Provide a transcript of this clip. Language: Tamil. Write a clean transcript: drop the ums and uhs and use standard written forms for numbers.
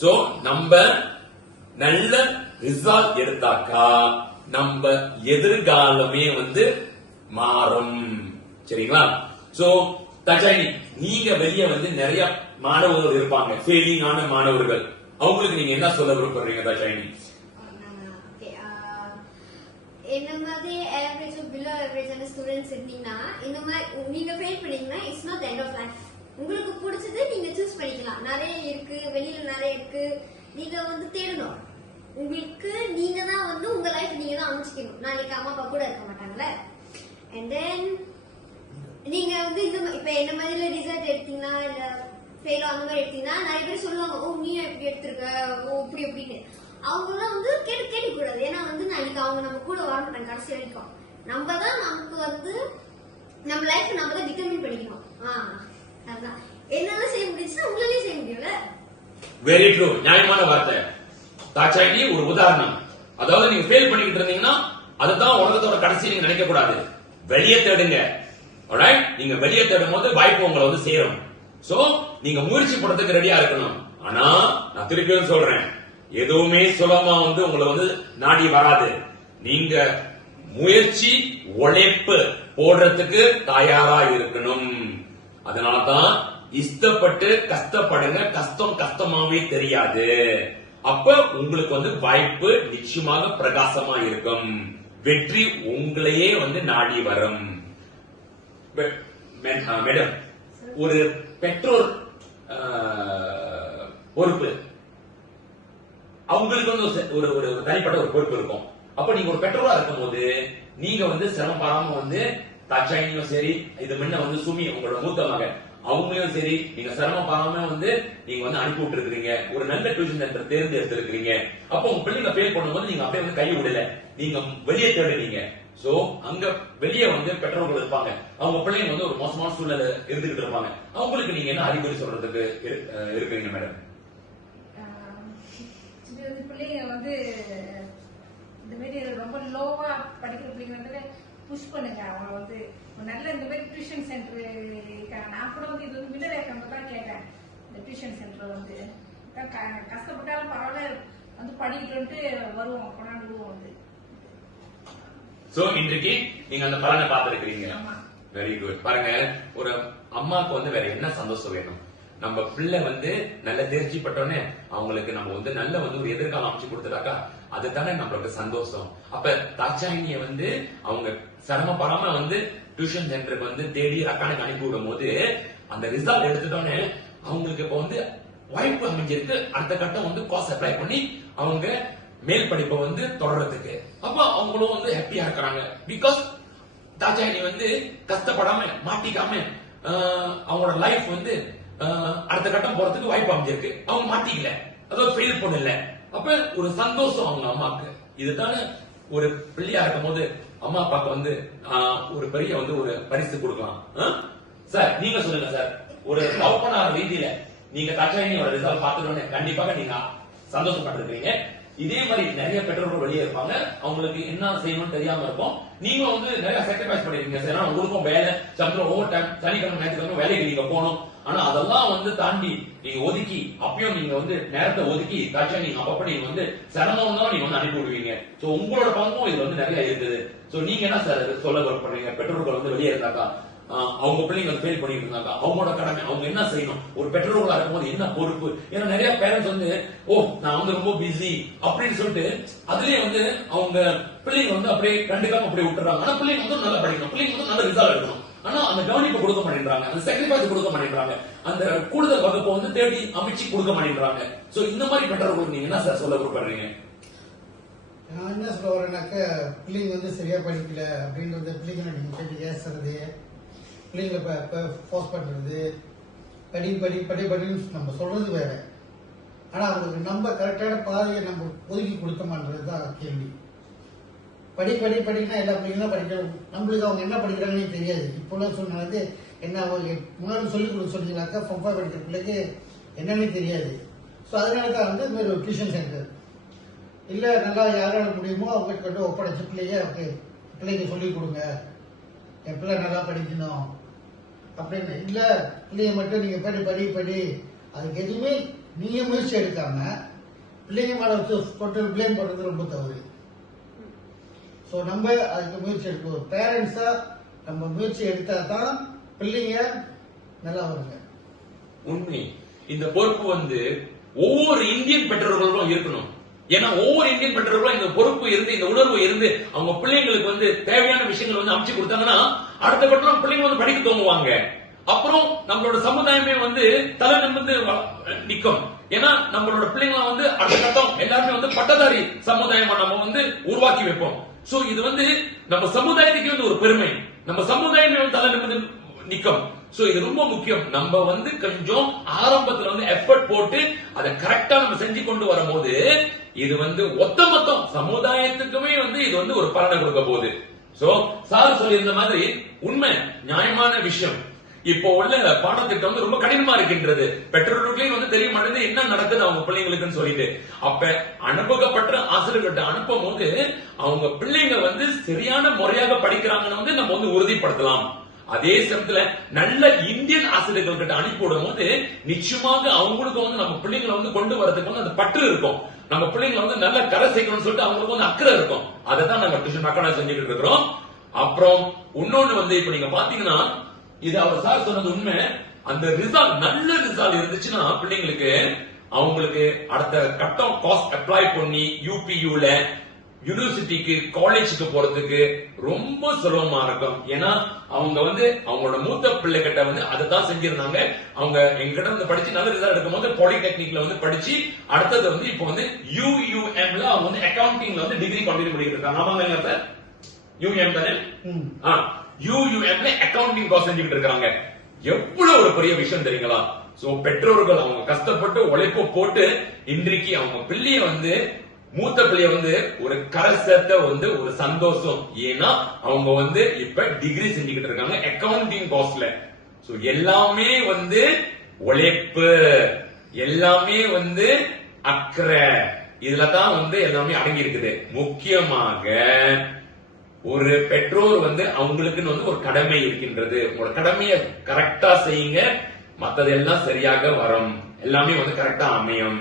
சோ நம்ம நல்ல ரிசல்ட் எடுத்தாக்கா நம்ம எதிர்காலமே வந்து மாறும். சரிங்களா? சோ தஜாயினி, நீங்க வெளியே வந்து நிறைய மாணவர்கள் இருப்பாங்க, ஃபெயிலிங் ஆன மாணவர்கள். அவங்களுக்கு நீங்க என்ன சொல்ல விருப்பறீங்க தஜாயினி? என்ன மாதிரி ஆவரேஜ் பிலோ ஆவரேஜான ஸ்டூடெண்ட்ஸ் இருந்தீங்கன்னா, இந்த மாதிரி நீங்க ஃபெயில் பண்ணீங்கன்னா it's not the end of life. உங்களுக்கு பிடிச்சது நீங்க சூஸ் பண்ணிக்கலாம். நிறைய இருக்கு, வெளியில நிறைய இருக்கு. நீங்க வந்து தேடணும். உங்களுக்கு நீங்க தான் வந்து உங்க லைஃப் நீங்க தான் அமைச்சிக்கணும். நாளைக்கு அம்மா அப்பா கூட இருக்க மாட்டாங்கல்ல. அண்ட் தென் நீங்க வந்து இப்ப என்ன மாதிரி ரிசல்ட் எடுத்தீங்கன்னா இல்ல ஃபெயில் அந்த மாதிரி எடுத்தீங்கன்னா நிறைய பேர் சொல்லுவாங்க, ஓ நீ எப்படி எடுத்திருக்க, ஓ இப்படி அப்படின்னு. அவங்க எல்லாம் வந்து கேட்க கூடாது. ஏன்னா வந்து நாளைக்கு அவங்க நம்ம கூட வர மாட்டாங்க கடைசி வரைக்கும். நம்ம தான் நமக்கு வந்து நம்ம லைஃப் நம்ம தான் டிட்டர்மின் பண்ணிக்கணும். அதான் என்னால செய்ய முடிஞ்சுன்னா உங்களாலே செய்ய முடியும்ல. வெரி ட்ரூ, நியாயமான வார்த்தை. தாட்சாயினி ஒரு உதாரணம். அதாவது நீங்க ஃபெயில் பண்ணிக்கிட்டு இருந்தீங்கன்னா அதுதான் உலகத்தோட கடைசி நீங்க நினைக்க கூடாது. வெளியே தேடுங்க. ஆல்ரைட்? நீங்க வெளியே தேடும் போது வாய்ப்பு உங்களை வந்து சேரும். சோ நீங்க முயற்சி பண்றதுக்கு ரெடியா இருக்கணும். ஆனா நான் திருப்பியும் சொல்றேன், எதுவுமே சுலபமா வந்து உங்களை வந்து நாடி வராது. நீங்க முயற்சி உழைப்பு போடுறதுக்கு தயாரா இருக்கணும். அதனாலதான் இஷ்டப்பட்டு கஷ்டப்படுங்க, கஷ்டம் கஷ்டமாவே தெரியாது. அப்ப உங்களுக்கு வந்து வாய்ப்பு நிச்சயமாக பிரகாசமா இருக்கும். வெற்றி உங்களையே வந்து நாடி வரும். மேடம், ஒரு பெற்றோர் பொறுப்பு அவங்களுக்கு வந்து ஒரு தனிப்பட்ட ஒரு பொறுப்பு இருக்கும். அப்ப நீங்க ஒரு பெற்றோரா இருக்கும் போது நீங்க வந்து சிரமம் பாராம வந்து தாட்சாயினியும் சரி, இது முன்ன வந்து சுமி உங்களோட மூத்த மகன் அவங்களையும் சரி, நீங்க சிரமம் பாராம வந்து நீங்க வந்து அனுப்பி விட்டு இருக்கிறீங்க. ஒரு நல்ல டியூஷன் சென்டர் தேர்ந்தெடுத்து இருக்கிறீங்க. அப்ப உங்க பிள்ளைங்க ஃபெயில் பண்ணும்போது நீங்க அப்படியே வந்து கை விடல, நீங்க வெளியே தேடுறீங்க. சோ அங்க வெளியே வந்து பெற்றோர்கள் இருப்பாங்க, அவங்க பிள்ளைங்க வந்து ஒரு மோசமான சூழ்நிலை இருந்துகிட்டு இருப்பாங்க. அவங்களுக்கு நீங்க என்ன அறிகுறி சொல்றதுக்கு இருக்கிறீங்க மேடம்? பிள்ளைங்க வந்து இந்த மாதிரி ரொம்ப லோவா படிக்கிற பிள்ளைங்க வந்து புஷ் பண்ணுங்க. அவங்க வந்து நல்ல இந்த மாதிரி டியூஷன் சென்டர் இருக்காங்க. நான் கூட வந்து இது வந்து மின்னரேக்கம் தான் கேட்டேன். இந்த டியூஷன் சென்டர் வந்து கஷ்டப்பட்டாலும் பரவாயில்ல வந்து படிக்கிட்டு வருவோம், கொண்டாடுவோம் வந்து. சோ இன்றைக்கு நீங்க அந்த பலனை பார்த்திருக்கிறீங்க. Very good. பாருங்க, ஒரு அம்மாக்கு வந்து வேற என்ன சந்தோஷம் வேணும்? நம்ம பிள்ளை வந்து நல்ல தேர்ச்சி பட்டோன்னே அவங்களுக்கு நம்ம வந்து நல்ல வந்து ஒரு எதிர்காலம் அமைச்சு கொடுத்துட்டாக்கா அதுதானே நம்மளுக்கு சந்தோஷம். அப்ப தாட்சாயினிய வந்து அவங்க சிரமப்படாம வந்து டியூஷன் சென்டருக்கு வந்து தேடி அக்கானுக்கு அனுப்பி விடும் போது அந்த ரிசல்ட் எடுத்துட்டோன்னே அவங்களுக்கு இப்ப வந்து வாய்ப்பு அமைஞ்சிருக்கு. அடுத்த கட்டம் வந்து காசு அப்ளை பண்ணி அவங்க மேல் படிப்பை வந்து தொடர்றதுக்கு. அப்ப அவங்களும் வந்து ஹாப்பியா இருக்கிறாங்க. பிகாஸ் தாட்சாயினி வந்து கஷ்டப்படாம மாட்டிக்காம அவங்களோட லைஃப் வந்து அடுத்த கட்டம் போறதுக்கு வாய்ப்பு அமைஞ்சிருக்கு. அவங்க மாட்டிக்கல, அதாவது ஃபெயில் பண்ணல. அப்ப ஒரு சந்தோஷம் அவங்க அம்மாக்கு. இதுதானே ஒரு பிள்ளையா இருக்கும் போது அம்மா அப்பாக்கு வந்து ஒரு பெரிய வந்து ஒரு பரிசு கொடுக்கலாம். சார் நீங்க சொல்லுங்க சார், ஒரு தவப்பனார் ரீதியில நீங்க தாட்சாயினியோட ரிசல்ட் பார்த்துட்டோன்னே கண்டிப்பாக நீங்க சந்தோஷப்பட்டிருக்கீங்க. இதே மாதிரி நிறைய பெற்றோர்கள் வெளியே இருப்பாங்க, அவங்களுக்கு என்ன செய்யணும்னு தெரியாம இருக்கும். நீங்க வந்து நிறைய சாக்ரிஃபைஸ் பண்ணிருக்கீங்க சார். உங்களுக்கும் வேலை, சம்பளம், ஓவர் டைம், சனிக்கிழமை ஞாயிற்றுக்கிழமை வேலைக்கு நீங்க போகணும். ஆனா அதெல்லாம் வந்து தாண்டி நீங்க ஒதுக்கி அப்பயும் நீங்க வந்து நேரத்தை ஒதுக்கி தாட்சா நீங்க அப்பப்ப நீங்க வந்து சிரமம் தான் நீங்க வந்து அனுப்பி விடுவீங்க. சோ உங்களோட பங்கும் இது வந்து நிறைய இருக்குது. சோ நீங்க என்ன சார் சொல்ல பண்றீங்க? பெற்றோர்கள் வந்து வெளியே இருந்தாக்கா அவங்க பிள்ளைங்க ஃபெயில் பண்ணிட்டு இருந்தாங்க, அவங்களோட கடமை அவங்க என்ன செய்யணும்? ஒரு பெற்றோர்களா இருக்கும்போது என்ன பொறுப்பு? ஏன்னா நிறைய பேரண்ட்ஸ் வந்து நான் வந்து ரொம்ப பிஸி அப்படின்னு சொல்லிட்டு அதுலயே வந்து அவங்க பிள்ளைங்க வந்து அப்படியே கண்டுக்காம அப்படியே விட்டுறாங்க. ஆனா பிள்ளைங்க வந்து நல்லா படிக்கணும், பிள்ளைங்க வந்து நல்ல ரிசல்ட் எடுக்கணும். ஆனா அந்த கவனிப்பு கொடுக்க மாட்டேங்கிறாங்க, அந்த சாக்ரிஃபைஸ் கொடுக்க மாட்டேங்கிறாங்க, அந்த கூடுதல் வகுப்பை வந்து தேடி அமைச்சு கொடுக்க மாட்டேங்கிறாங்க. சோ இந்த மாதிரி பெற்றோர்களுக்கு நீங்க என்ன சார் சொல்ல விருப்பப்படுறீங்க? நான் என்ன சொல்ல வரேன்னாக்க, பிள்ளைங்க வந்து சரியா படிக்கல அப்படின்றத பிள்ளைங்க நீங்க கேட்டு ஏசுறது, பிள்ளைங்களை ஃபோர்ஸ் பண்றது, படின்னு நம்ம சொல்றது வேற. ஆனா அவங்களுக்கு நம்ம கரெக்டான பாதையை நம்ம ஒதுக்கி கொடுத்தோமான்றதுதான் கேள்வி. படினா எல்லா பிள்ளைங்களும் படிக்கணும், நம்மளுக்கு அவங்க என்ன படிக்கிறாங்கன்னு தெரியாது. இப்போ சொன்னது என்ன முன்னாடி சொல்லிக் கொடுக்க சொன்னீங்கன்னாக்கா ஃபம்பா படிக்கிற பிள்ளைக்கு என்னன்னு தெரியாது. ஸோ அதனால தான் வந்து இந்த மாதிரி ஒரு டியூஷன் சென்டர் இல்லை, நல்லா யாரால முடியுமோ அவங்க கொண்டு ஒப்படைச்ச பிள்ளைங்க சொல்லிக் கொடுங்க, என் பிள்ளை நல்லா படிக்கணும் அப்படின்னு. இல்லை பிள்ளைய மட்டும் நீங்க படி அதுக்கு எதுவுமே நீங்க முயற்சி எடுக்காம பிள்ளைங்க மேல டோட்டல் பிளேம் பண்றது ரொம்ப தவறு. ஸோ நம்ம அதுக்கு முயற்சி எடுக்கணும். பேரண்ட்ஸா நம்ம முயற்சி எடுத்தா தான் பிள்ளைங்க நல்லா வருங்க. உண்மை. இந்த பொறுப்பு வந்து ஒவ்வொரு இந்தியன் பெற்றோர்களும் இருக்கணும். ஏன்னா ஒவ்வொரு இந்தியன் பெற்றோர்களும் இந்த பொறுப்பு இருந்து இந்த உணர்வு இருந்து அவங்க பிள்ளைங்களுக்கு வந்து தேவையான விஷயங்கள் வந்து அமைச்சு கொடுத்தாங்கன்னா அடுத்த கட்டம் பிள்ளைங்க வந்து படிக்க தோங்குவாங்க. அப்புறம் நம்மளோட சமுதாயமே வந்து தலை நிமிர்ந்து நிக்கும். ஏன்னா நம்மளோட பிள்ளைங்க வந்து அடுத்த கட்டம் எல்லாருமே வந்து பட்டதாரி சமுதாயமா நம்ம வந்து உருவாக்கி வைப்போம். சோ இது வந்து நம்ம சமுதாயத்துக்கு வந்து ஒரு பெருமை. நம்ம சமுதாயமே வந்து தலை நிமிர்ந்து நிக்கும். சோ இது ரொம்ப முக்கியம். நம்ம வந்து கொஞ்சம் ஆரம்பத்துல வந்து எஃபர்ட் போட்டு அதை கரெக்டா நம்ம செஞ்சு கொண்டு வரும்போது இது வந்து ஒத்தமொத்தம் சமுதாயத்துக்குமே வந்து இது வந்து ஒரு பலனை கொடுக்க போகுது. சோ சார் சொல்லி இருந்த மாதிரி உண்மை நியாயமான விஷயம். இப்போ உள்ள பாடத்திட்டம் வந்து ரொம்ப கடினமா இருக்கின்றது. பெற்றோர்களே வந்து தெரிய மாட்டேங்குது என்ன நடக்குது அவங்க பிள்ளைங்களுக்குன்னு சொல்லிட்டு. அப்ப அனுபவப்பட்ட ஆசிரியர்கிட்ட அனுப்பும் போது அவங்க பிள்ளைங்க வந்து சரியான முறையாக படிக்கிறாங்கன்னு வந்து நம்ம வந்து உறுதிப்படுத்தலாம். அதே சமயத்துல நல்ல இந்தியன் ஆசிரியர்கள் கிட்ட அனுப்பி விடும் போது நிச்சயமாக அவங்களுக்கு வந்து நம்ம பிள்ளைங்களை வந்து கொண்டு வரதுக்கு வந்து அந்த பற்று இருக்கும். நம்ம பிள்ளைங்களை வந்து நல்ல கரை சேர்க்கணும்னு சொல்லிட்டு அவங்களுக்கு வந்து அக்கறை இருக்கும். அதை தான் நாங்க டியூஷன் மக்களா செஞ்சுட்டு இருக்கிறோம். அப்புறம் இன்னொன்னு வந்து இப்ப நீங்க பாத்தீங்கன்னா இது அவர் சார் சொன்னது உண்மை. அந்த ரிசல்ட் நல்ல ரிசல்ட் இருந்துச்சுன்னா பிள்ளைங்களுக்கு அவங்களுக்கு அடுத்த கட்டம் காஸ்ட் அப்ளை பண்ணி யூபியூல யூனிவர்சிட்டிக்கு காலேஜுக்கு போறதுக்கு ரொம்ப சுலபமா இருக்கும். ஏன்னா அவங்க வந்து அவங்களோட மூத்த பிள்ளை கிட்ட வந்து அதை தான் செஞ்சிருந்தாங்க. அவங்க எங்கிட்ட வந்து படிச்சு நல்ல ரிசல்ட் எடுக்கும் போது பாலிடெக்னிக்ல வந்து படிச்சு அடுத்தது வந்து இப்போ வந்து யூயூஎம்ல அவங்க வந்து அக்கவுண்டிங்ல வந்து டிகிரி கண்டினியூ பண்ணிட்டு இருக்காங்க. ஆமாங்க சார், யூஎம் தானே? யூயூஎம்ல அக்கவுண்டிங் கோர்ஸ் செஞ்சுட்டு இருக்காங்க. எவ்வளவு ஒரு பெரிய விஷயம் தெரியுங்களா? சோ பெற்றோர்கள் அவங்க கஷ்டப்பட்டு உழைப்பு போட்டு இன்றைக்கு அவங்க பிள்ளைய வந்து மூத்த பிள்ளைய வந்து ஒரு கரை சேர்த்த வந்து ஒரு சந்தோஷம். ஏன்னா அவங்க வந்து இப்ப டிகிரி செஞ்சுக்கிட்டு இருக்காங்க அக்கவுண்டிங் கோர்ஸ்ல. சோ எல்லாமே வந்து உழைப்பு, எல்லாமே வந்து அக்கறை, இதுலதான் வந்து எல்லாமே அடங்கி இருக்குது. முக்கியமாக ஒரு பெற்றோர் வந்து அவங்களுக்குன்னு வந்து ஒரு கடமை இருக்கின்றது. உங்களோட கடமையை கரெக்டா செய்யுங்க, மத்ததெல்லாம் சரியாக வரும், எல்லாமே வந்து கரெக்டா அமையும்.